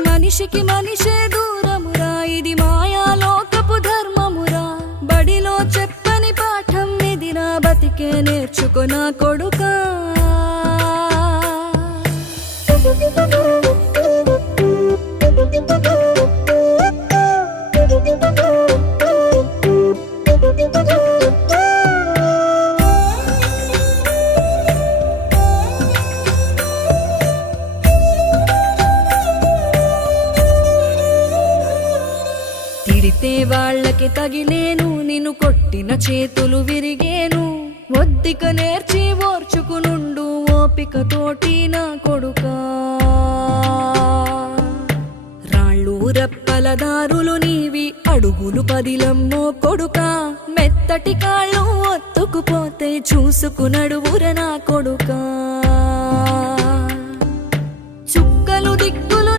మనిషికి మనిషే దూరమురా, ఇది మాయాలోకపు ధర్మమురా. బడిలో చెప్పని పాఠం ఇదిరా, బతికే నేర్చుకో నా కొడుకా. తిడితే వాళ్ళకి తగిలేను, నిన్ను కొట్టిన చేతులు విరిగేను. ఒద్దిక నేర్చి ఓర్చుకునుండు ఓపికతోటి నా కొడుకా. రాళ్ళు రప్పల దారులు నీవి, అడుగులు పదిలమ్మో కొడుకా. మెత్తటి కాళ్ళు ఒత్తుకుపోతే చూసుకునడువుర నా కొడుకా.